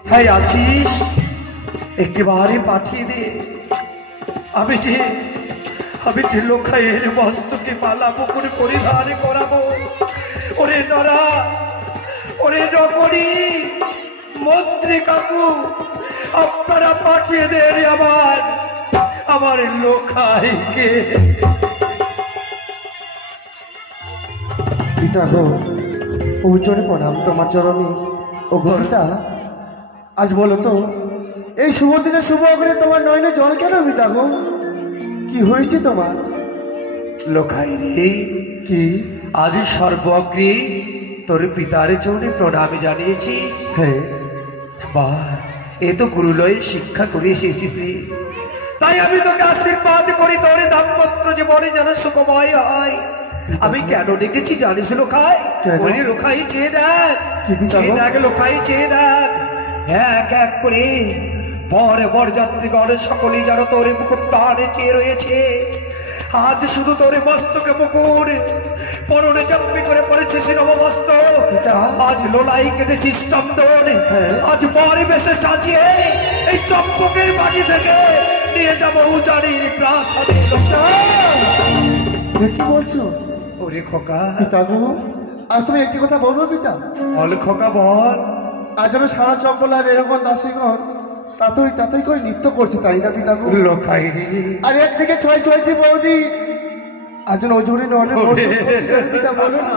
হ্যাঁ আছিস, একেবারে পাঠিয়ে দে। আমি যে লোখাইয়ের বস্তুকে পালা পুকুরে পরিধান করাবো। ওরে নরা, ওরে নকরি মন্ত্রী কাকু, আপনারা পাঠিয়ে দেন আমার লোখাইকে। পিতা গো, পৌঁছনে প্রণাম তোমার চরণে। ও পিতা, আজ বলো তো এই শুভ দিনে শুভ অগ্রে তোমার নয়নে জল কেন পিতা গো? কি হয়েছে তোমার? লোখাই রে, কি আজ সর্বগ্রে তোর পিতার চরণে প্রণাম জানিয়েছিস? হ্যাঁ, বা এ তো গুরুলয়ে শিক্ষা করে এসেছিস রে। তাই আমি তোকে আশীর্বাদ করি, তোর দাম্পত্য জীবনে যেন সুখময় হয়। আমি কেন ডেকেছি জানিস লোখাই? ওরে লোখাই, চেয়ে দেখ, চেয়ে দেখ লোখাই, চেয়ে দেখ। এক এক করে বর যাত্রীগণ সকলেই যেন তোর মুকুট টানে চেয়ে রয়েছে। আজ শুধু তোর মস্তকে মুকুট, পরনে চাকরি করে পড়েছিস নবমস্তক। আজ লোলাই কেটেছিস চন্দন, আজ পরিবেশে সাজিয়ে এই চম্পকের বাড়ি থেকে নিয়ে যাবো উজানির প্রাসাদে। কি বলছো? ওরে খোকা, পিতা গো, আজ তুমি একটি কথা বলবো পিতা? বল খোকা বল। আজ আমি সারা চম্পলার এরকম দাসীগণ তাতেই করে নৃত্য করছে, তাই না পিতা গো? লোখাই রে, আর একদিকে ছয়টি বৌদি আজ নজরে নহলে পিতা বলো না।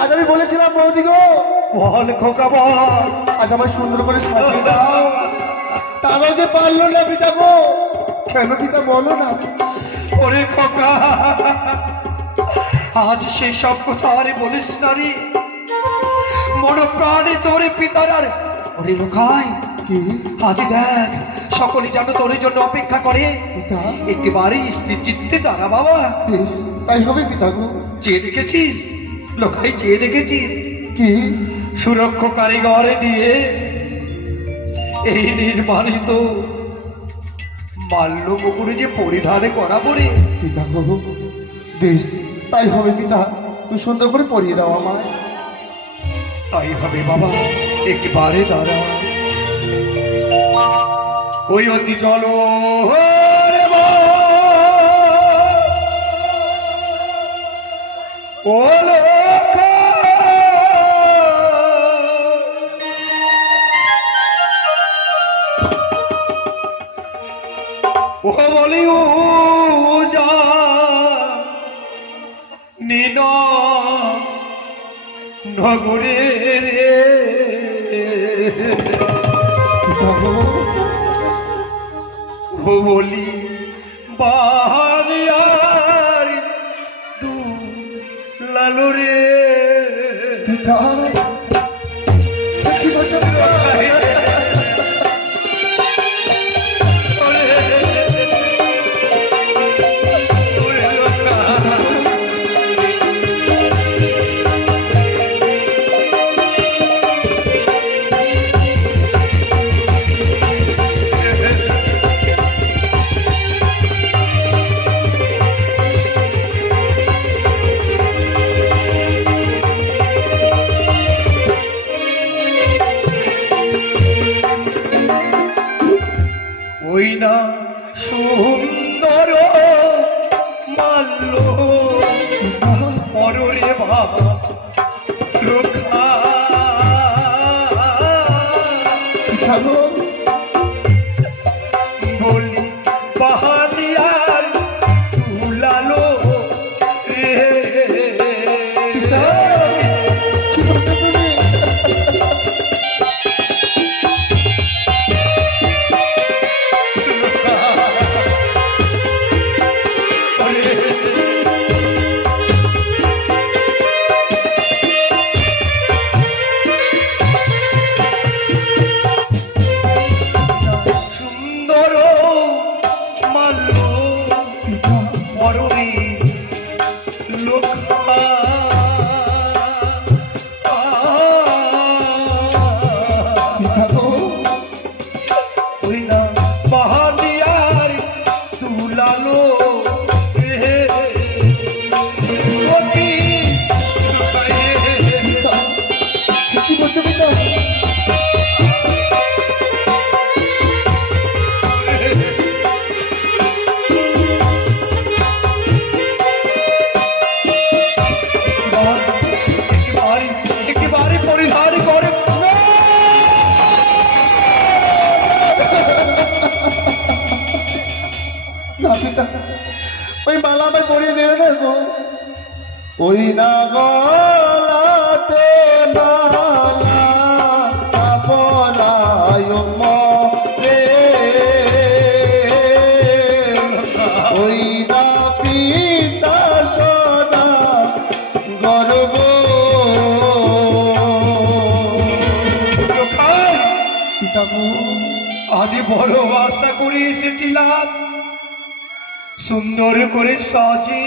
আজ আমি বলেছিলাম বৌদি গো, বল খোকা বল। আজ আমার সুন্দর করে সাজিয়ে দাও, তারাও যে পারলো না পিতা গো। কেন পিতা বলো না? ওরে খোকা, আজ সেই সব কথা আরে বলিস না রে। মন প্রাণে তোরে পিতার আর ওরে লোখাই, কি আজ দেখ সকলে যেন তোর জন্য অপেক্ষা করে। পিতা? একেবারে স্থির চিত্তে দাঁড়া বাবা। বেশ, তাই হবে পিতা গো। চেয়ে দেখেছিস লোখাই, চেয়ে দেখেছিস? কি সুরক্ষ কারিগর দিয়ে এই নির্মাণিত মাল্য মুকুরে যে পরিধানে করা পরে। পিতা গো, বেশ তাই হবে পিতা। তুমি সুন্দর করে পরিয়ে দাও আমায়। তাই হবে বাবা, একবারে দাঁড়া। ওই অতি চলো রে ও লোকা, ও বলি ও যা নিন নগরে রে, ও বলি বাহার দু লালো রে। পিতা কি বলছো? ওই না সুন্দর মাল্য পরে বাবা লোখা, বলি বাহানিয়ার তুলালো রে। পিতা ওই মালা আমায় পরিয়ে দেবে না গো। ওই না গলাতে মালা আপনায় মরে, ওই না পিতা সদা গর্ব। পিতা গো, আজ বড় আশা করে এসেছিলাম, সুন্দর করে সাজে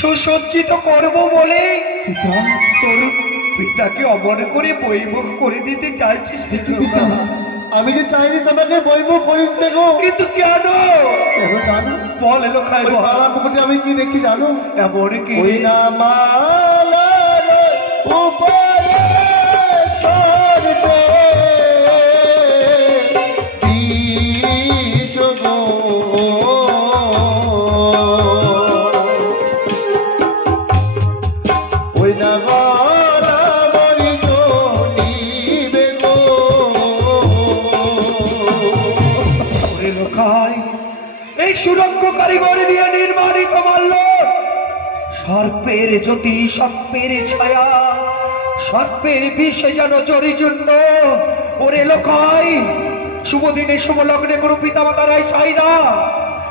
সুসজ্জিত করব বলে পিতা তোর পিতাকে অমর করে বৈমুখ করে দিতে চাইছিস। পিতা, আমি যে চাইনি তোমাকে বৈমুখ করিস দেখো, কিন্তু কেন কেন জানো? বল লোকাই ওই মালার মুকুটে আমি কি দেখছি জানো? এমন কি ওই না মালার উপরে স্বর্গে বিষ গো। ওই না গলা মরি নিবে গো। ওরে লোকাই, এই সুরঙ্গ কারিগর দিয়ে নির্মাণিত মাল্য, সর্পের জ্যোতি, সর্পের ছায়া, সর্পের বিষে যেন জরিজুন্ন। ওরে লোকাই, শুভ দিনে শুভ লগ্নে কোনো পিতা মাতারাই চাই না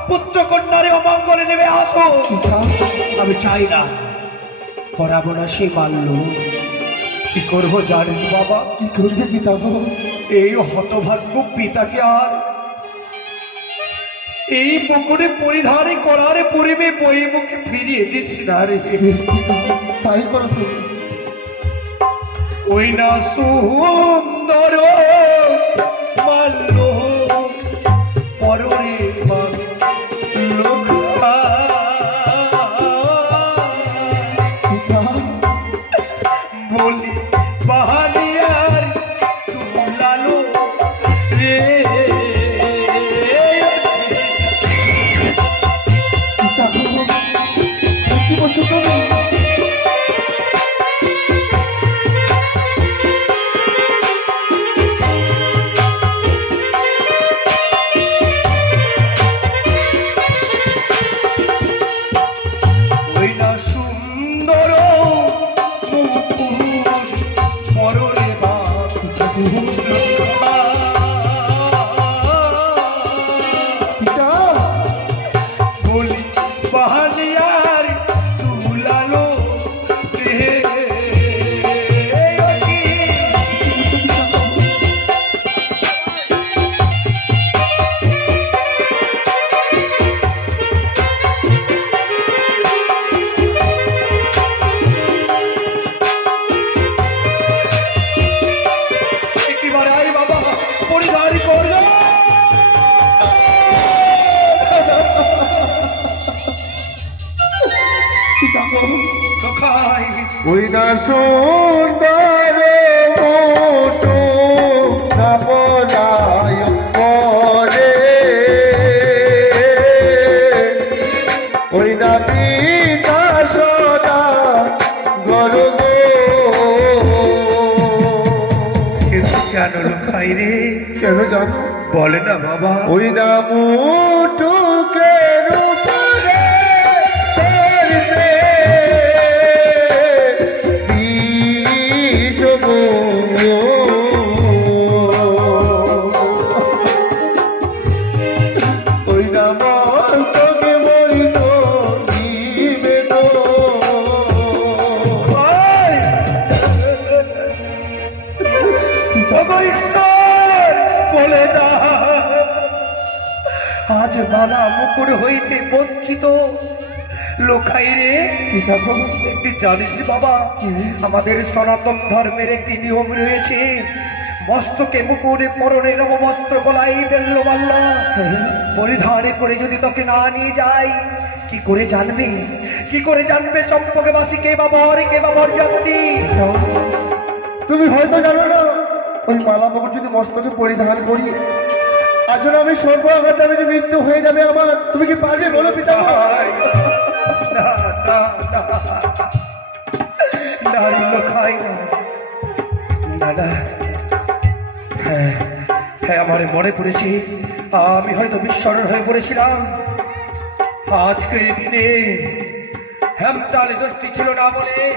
পুত্র কন্যারে অমঙ্গলে নেমে আসো। আমি চাই না, পরাবো না সে মাল্য। কি করবো জানিস বাবা? কি করবে পিতা গো? এই হতভাগ্য পিতাকে আর এই পুকুরে পরিধারে করার পরিবে বই মুখে ফিরিয়ে দিস না রে। তাই করো তুমি। ওই না সুন্দর মাল্য পররে লোক পিতা বলি বাহালিয়ার তুলালো রে। পিতা গো, কি বলছো তুমি? ওই না সুন্দর মুকুট পররে পিতা বলি বাহালিয়ার তুলালো রে। একটিবার আই বাবা, পরিধারি করলো। পিতা গো, লোকাই, ওই না সুন্দর মোটো নবরায় পরে, ওই না পিতা সদা গর্ব। কিন্তু কেন লোকাই রে? কেন জানো? বলে না বাবা। ওই না মুটুকে উপরে চড়বে বিষ গো। ওই না মস্তকে মরিত নিবে গো। ওগো ঈশ্বর, বলে না আজ মালা মুকুর হইতে বঞ্চিত লোকাই রে। পিতা গো, একটি জানিস বাবা, আমাদের সনাতন ধর্মের একটি নিয়ম রয়েছে, মস্তকে মুকুরে পরনে নববস্ত্র গলায় বেল্লমাল্য পরিধারে করে যদি তোকে না নিয়ে যায়, কি করে জানবে, কি করে জানবে চম্পকবাসী কে বা বর, কে বা বরযাত্রী? তুমি হয়তো জানো না, ওই মালা মুকুট যদি মস্তকে পরিধান করি, আজ আমি সর্ব আঘাতে আমি যে মৃত্যু হয়ে যাবে আমার, তুমি কি পারবে বলো পিতা? না না না, নারী লোকাই না। না না, হ্যাঁ হ্যাঁ, আমার মনে পড়েছে আমি হয়তো বিস্মরণ হয়ে পড়েছিলাম। আজকের দিনে হেমতাল ষষ্ঠী ছিল না বলে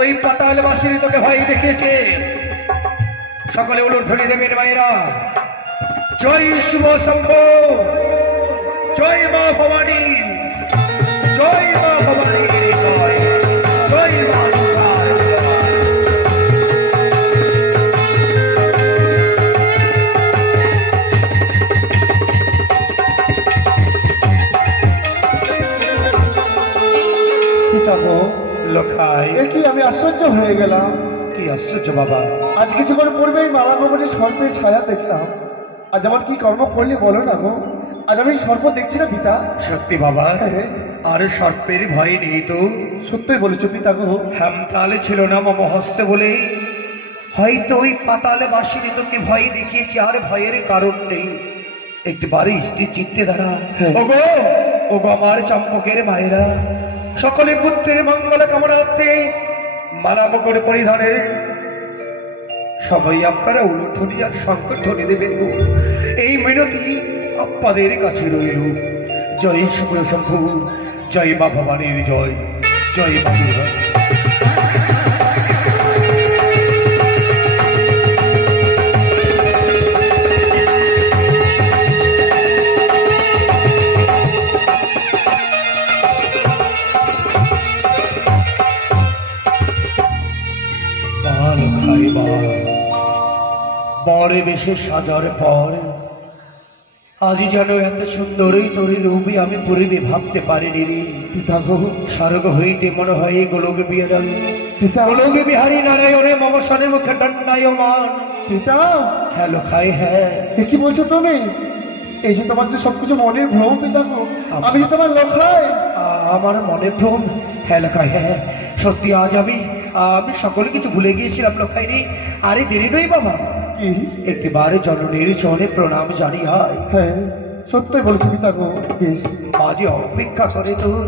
ওই পাতালবাসীর তোকে ভয় দেখিয়েছে। সকলে উলুর ধ্বনি দেবেন মায়েরা। জয় শুভ শম্ভু, জয় মা ভবানী, জয় মা ভবানী, জয় জয় মা দুর্গার জয়। পিতা গো, লোখাই, এ কি আমি আশ্চর্য হয়ে গেলাম। কি আশ্চর্য বাবা। আজ কিছুক্ষণ পূর্বেই মালা ভবনে সর্পের ছায়া দেখলাম। আজ আমার কি কর্ম করলে বলো না গো। আজ আমি সর্প দেখছি না পিতা। সত্যি বাবা, হ্যাঁ, আর সর্পের ভয় নেই তো? সত্যই বলেছো পিতা গো। হেমতালে ছিল না মম হস্তে বলে হয়তো ওই পাতালে বাসিনী তোকে ভয় দেখিয়েছি, আর ভয়ের কারণ নেই। একটু বাড়ি স্থির চিত্তে দাঁড়া। হ্যাঁ। ওগো ওগো আমার চম্পকের মায়েরা, সকলে পুত্রের মঙ্গল কামনার্থে মালা মকর পরিধানে সবাই আপনারা উলুধ্বনি আর শঙ্কর ধ্বনি দেবেন গো। এই মিনতি আপনাদের কাছে রইল। জয় শুভ শম্ভু, জয় মা ভবানীর জয়, জয় মা দুর্গা। বরে বেশে সাজার পর আজি যেন এত সুন্দরই তোর রূপে আমি পূর্বে ভাবতে পারিনি রে। পিতা গো, স্বর্গ হইতে মনে হয় গোলক বিহারী, পিতা গোলক বিহারী নারায়ণে মম সনে মুখে দণ্ডায়মান। পিতা, হ্যাঁ লোখাই, হ্যাঁ। এ কি বলছো তুমি? এই যে তোমার যে সবকিছু মনের ভ্রম পিতা গো, আমি যে তোমার লখাই। আমার মনে ভ্রম? হ্যাঁ লোখাই, হ্যাঁ সত্যি। আজ আমি সকল কিছু ভুলে গিয়েছিলাম লোখাই রে। আরে দেরি নই বাবা, কি? একবারে জননীর চরণে প্রণাম জানি হয়। হ্যাঁ, সত্যই বলেছো পিতা গো। বেশ, মাঝে অপেক্ষা করে তোর